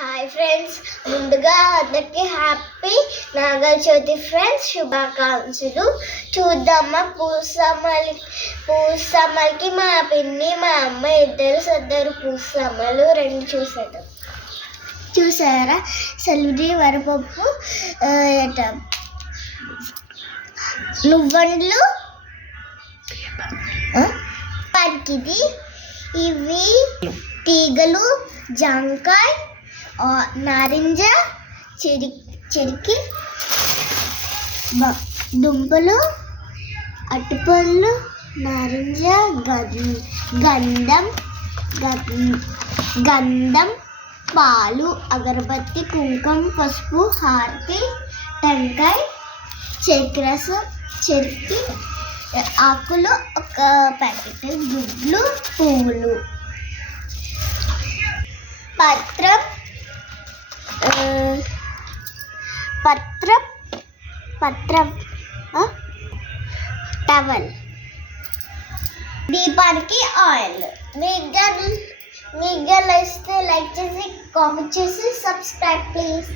Hi friends, ముందుగా అందరికీ happy నాగల Chavithi friends శుభాకాంక్షలు. చూద్దామా పూసమ్మలకి మా పిన్ని మా అమ్మ ఇద్దరు సర్దారు పూసమ్మలు రెండు చూసేద్దాం. చూసారా సెలవుడి వరపప్పు నువ్వండ్లు పరికిది ఇవి తీగలు జాంకాయ నారింజ చెరికి దుంపలు అట్టుపళ్ళు నారింజ గంధం పాలు అగరబత్తి కుంకుమ పసుపు హారతి టెంకాయ చెరకరసం చెరికి ఆకులు ఒక ప్యాకెట్ గుడ్లు పువ్వులు పత్రం టవల్ దీపానికి ఆయిల్. మీకు ఇస్తే లైక్ చేసి కామెంట్ చేసి సబ్స్క్రైబ్ ప్లీజ్.